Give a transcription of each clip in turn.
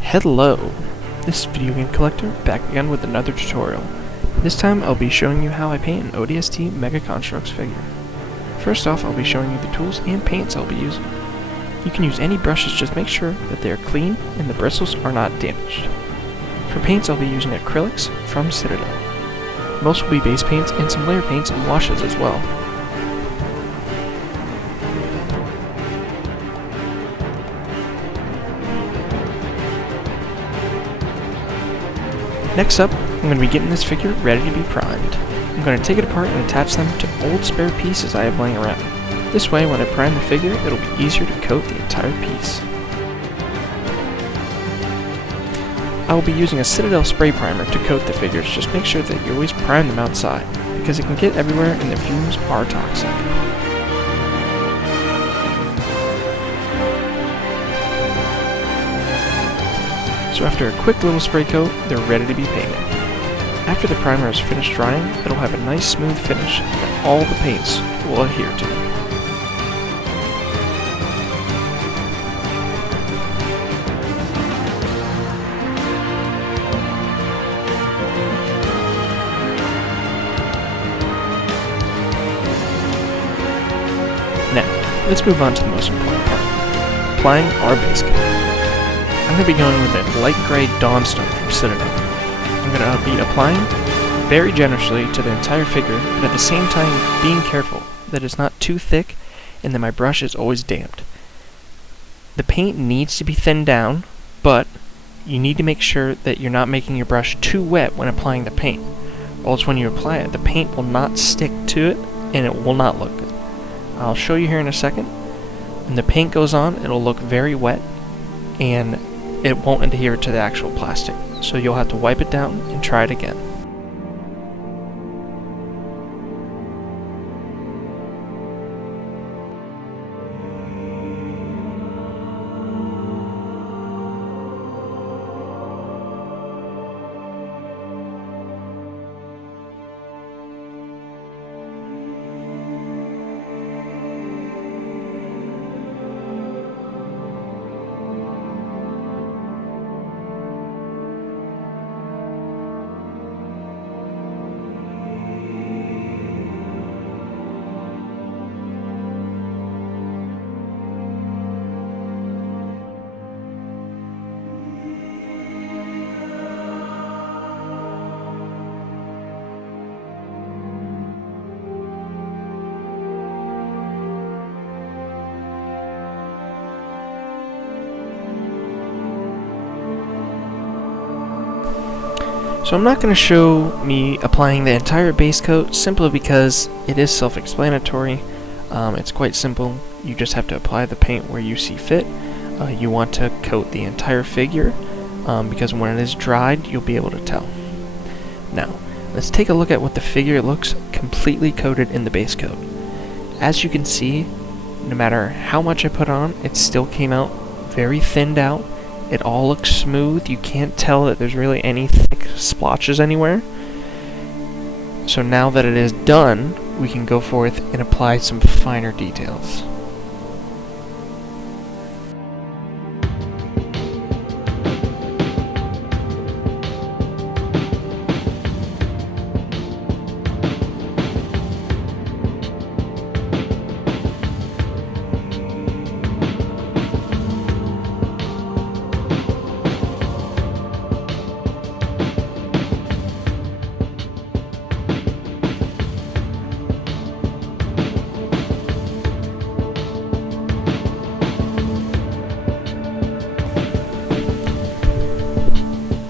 Hello, this is Video Game Collector back again with another tutorial. This time I'll be showing you how I paint an ODST Mega Construx figure. First off, I'll be showing you the tools and paints I'll be using. You can use any brushes, just make sure that they are clean and the bristles are not damaged. For paints I'll be using acrylics from Citadel. Most will be base paints and some layer paints and washes as well. Next up, I'm going to be getting this figure ready to be primed. I'm going to take it apart and attach them to old spare pieces I have laying around. This way, when I prime the figure, it'll be easier to coat the entire piece. I will be using a Citadel spray primer to coat the figures. Just make sure that you always prime them outside, because it can get everywhere and the fumes are toxic. So after a quick little spray coat, they're ready to be painted. After the primer is finished drying, it'll have a nice smooth finish that all the paints will adhere to. Now, let's move on to the most important part, applying our base coat. I'm going to be going with a light gray Dawnstone from Citadel. I'm going to be applying very generously to the entire figure, but at the same time being careful that it's not too thick and that my brush is always damped. The paint needs to be thinned down, but you need to make sure that you're not making your brush too wet when applying the paint, or else when you apply it, the paint will not stick to it and it will not look good. I'll show you here in a second. When the paint goes on, it'll look very wet and it won't adhere to the actual plastic, so you'll have to wipe it down and try it again. So I'm not going to show me applying the entire base coat simply because it is self-explanatory. It's quite simple. You just have to apply the paint where you see fit. You want to coat the entire figure because when it is dried, you'll be able to tell. Now, let's take a look at what the figure looks completely coated in the base coat. As you can see, no matter how much I put on, it still came out very thinned out. It all looks smooth. You can't tell that there's really any thick splotches anywhere. So now that it is done, we can go forth and apply some finer details.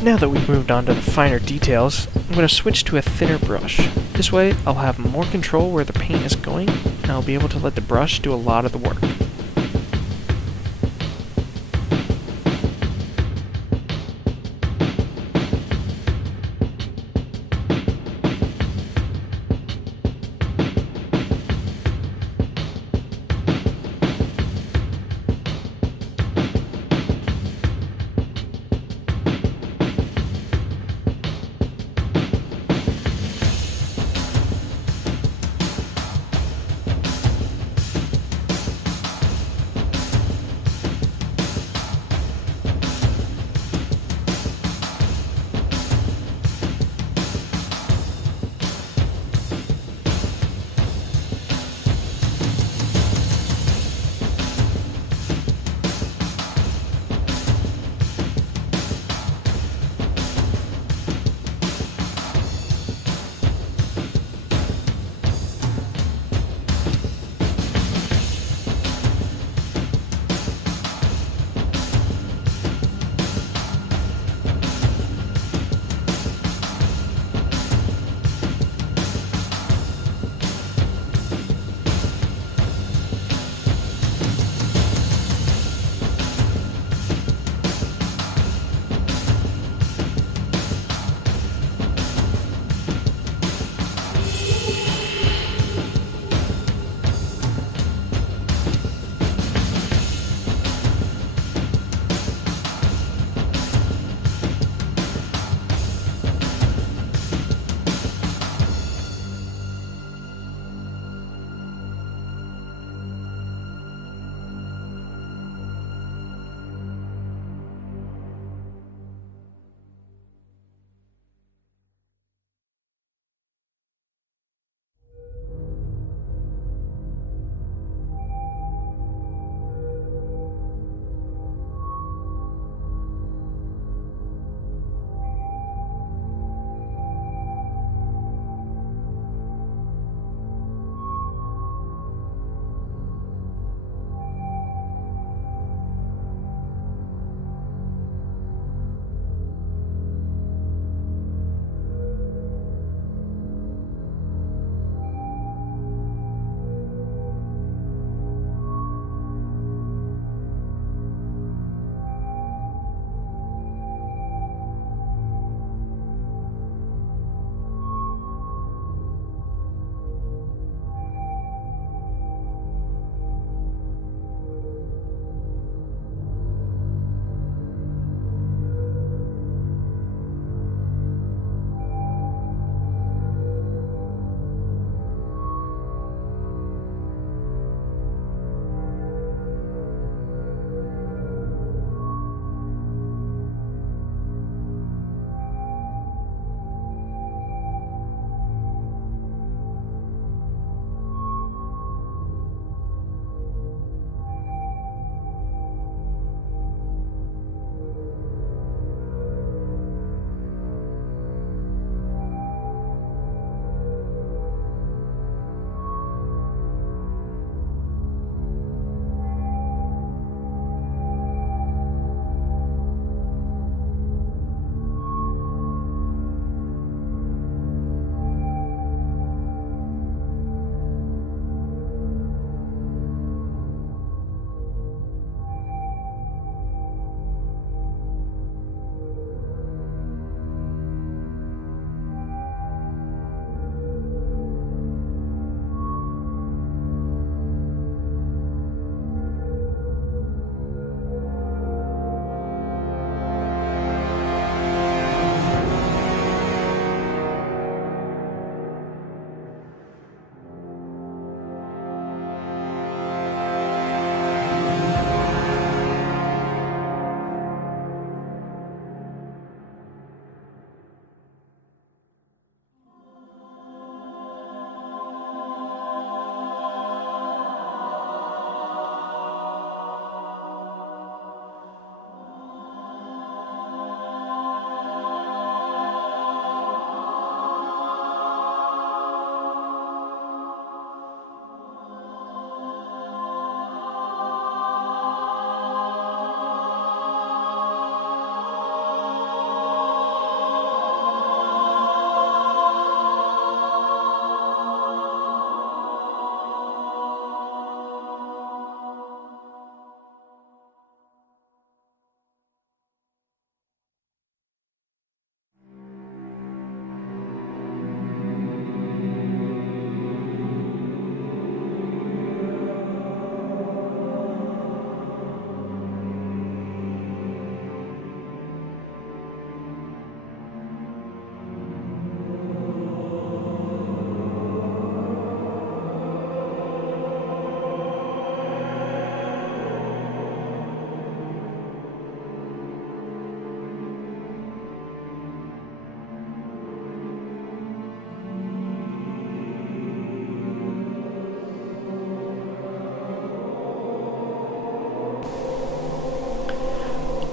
Now that we've moved on to the finer details, I'm going to switch to a thinner brush. This way, I'll have more control where the paint is going, and I'll be able to let the brush do a lot of the work.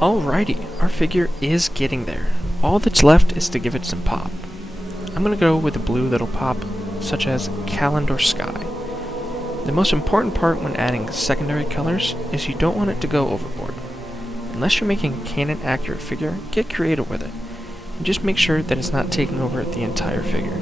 Alrighty, our figure is getting there. All that's left is to give it some pop. I'm going to go with a blue that'll pop, such as Calendar Sky. The most important part when adding secondary colors is you don't want it to go overboard. Unless you're making a canon accurate figure, get creative with it, and just make sure that it's not taking over the entire figure.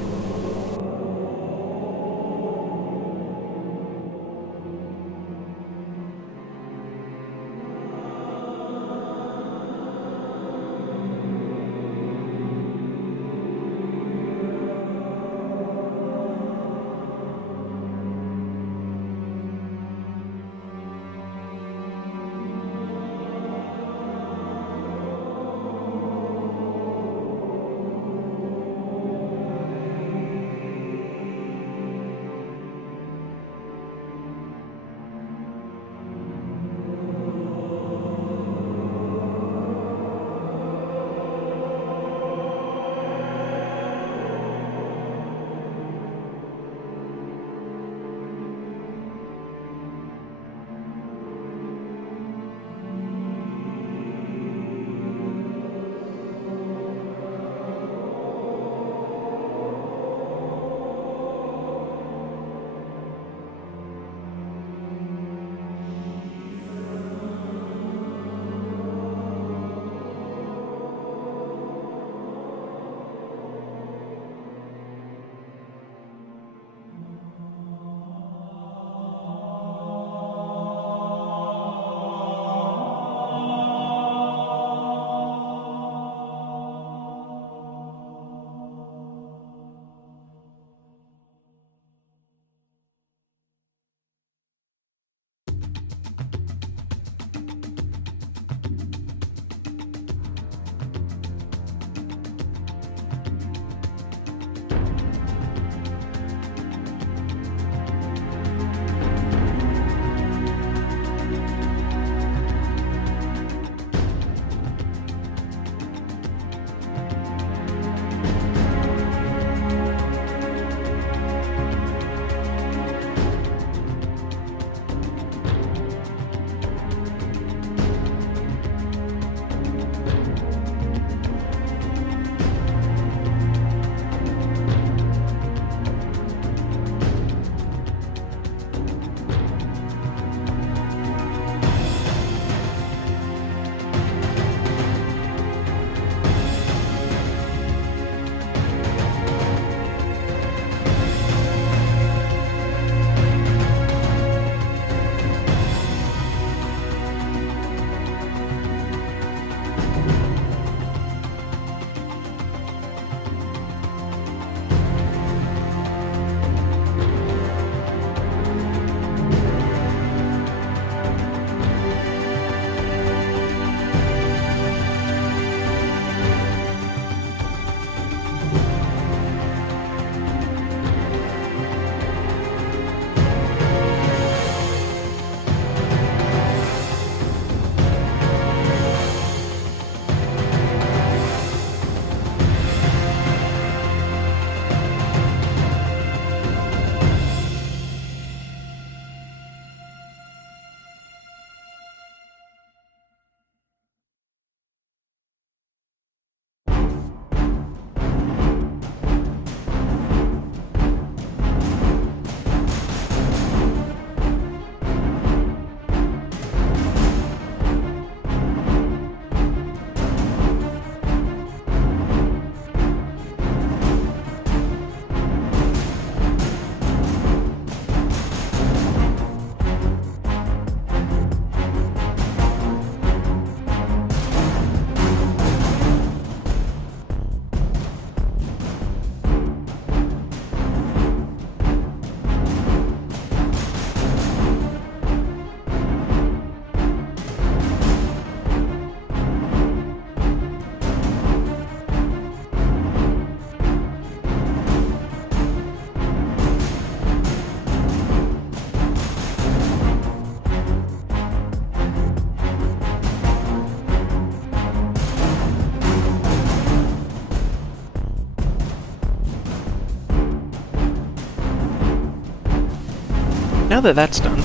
Now that that's done,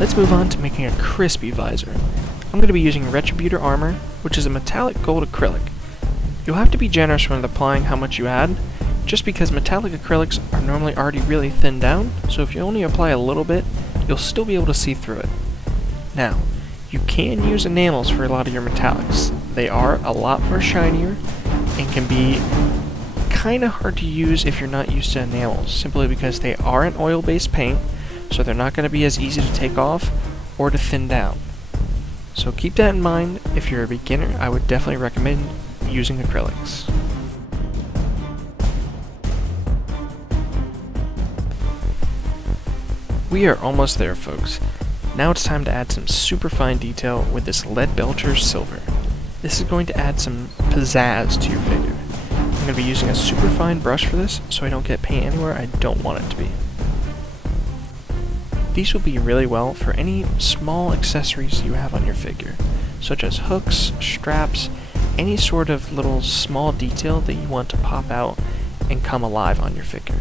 let's move on to making a crispy visor. I'm going to be using Retributor Armor, which is a metallic gold acrylic. You'll have to be generous when applying how much you add, just because metallic acrylics are normally already really thinned down, so if you only apply a little bit, you'll still be able to see through it. Now, you can use enamels for a lot of your metallics. They are a lot more shinier and can be kind of hard to use if you're not used to enamels, simply because they are an oil-based paint, so they're not going to be as easy to take off or to thin down. So keep that in mind. If you're a beginner, I would definitely recommend using acrylics. We are almost there, folks. Now it's time to add some super fine detail with this Lead Belcher Silver. This is going to add some pizzazz to your figure. I'm going to be using a super fine brush for this, so I don't get paint anywhere I don't want it to be. These will be really well for any small accessories you have on your figure, such as hooks, straps, any sort of little small detail that you want to pop out and come alive on your figure.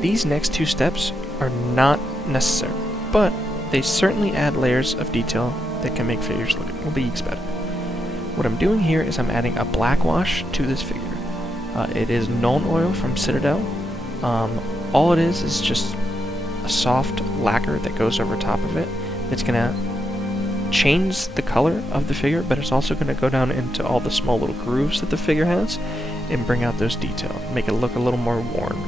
These next two steps are not necessary, but they certainly add layers of detail that can make figures look leagues better. What I'm doing here is I'm adding a black wash to this figure. It is Nuln Oil from Citadel. All it is just a soft lacquer that goes over top of it that's going to change the color of the figure, but it's also going to go down into all the small little grooves that the figure has and bring out those details, make it look a little more worn.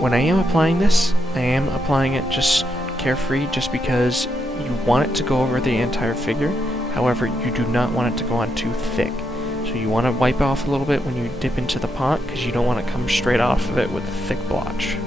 When I am applying this, I am applying it just carefree, just because you want it to go over the entire figure. However, you do not want it to go on too thick. So you want to wipe off a little bit when you dip into the pot, because you don't want to come straight off of it with a thick blotch.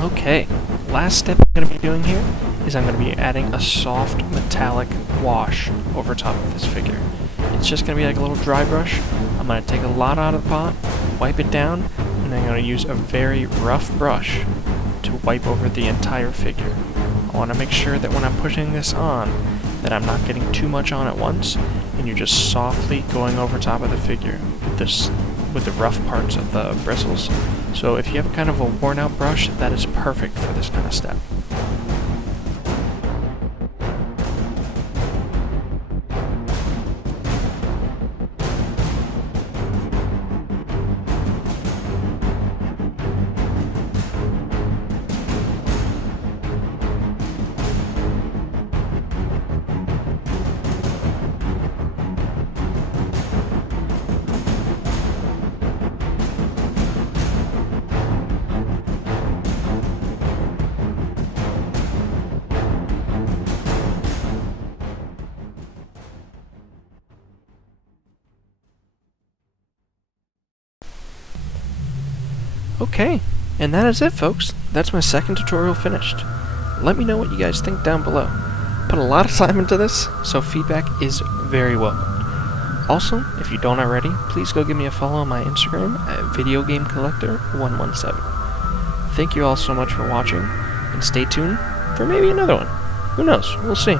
Okay, last step I'm going to be doing here is I'm going to be adding a soft metallic wash over top of this figure. It's just going to be like a little dry brush. I'm going to take a lot out of the pot, wipe it down, and then I'm going to use a very rough brush to wipe over the entire figure. I want to make sure that when I'm pushing this on, that I'm not getting too much on at once, and you're just softly going over top of the figure with the rough parts of the bristles. So if you have a kind of a worn out brush, that is perfect for this kind of step. Okay, and that is it, folks. That's my second tutorial finished. Let me know what you guys think down below. Put a lot of time into this, so feedback is very welcome. Also, if you don't already, please go give me a follow on my Instagram at videogamecollector117. Thank you all so much for watching, and stay tuned for maybe another one. Who knows? We'll see.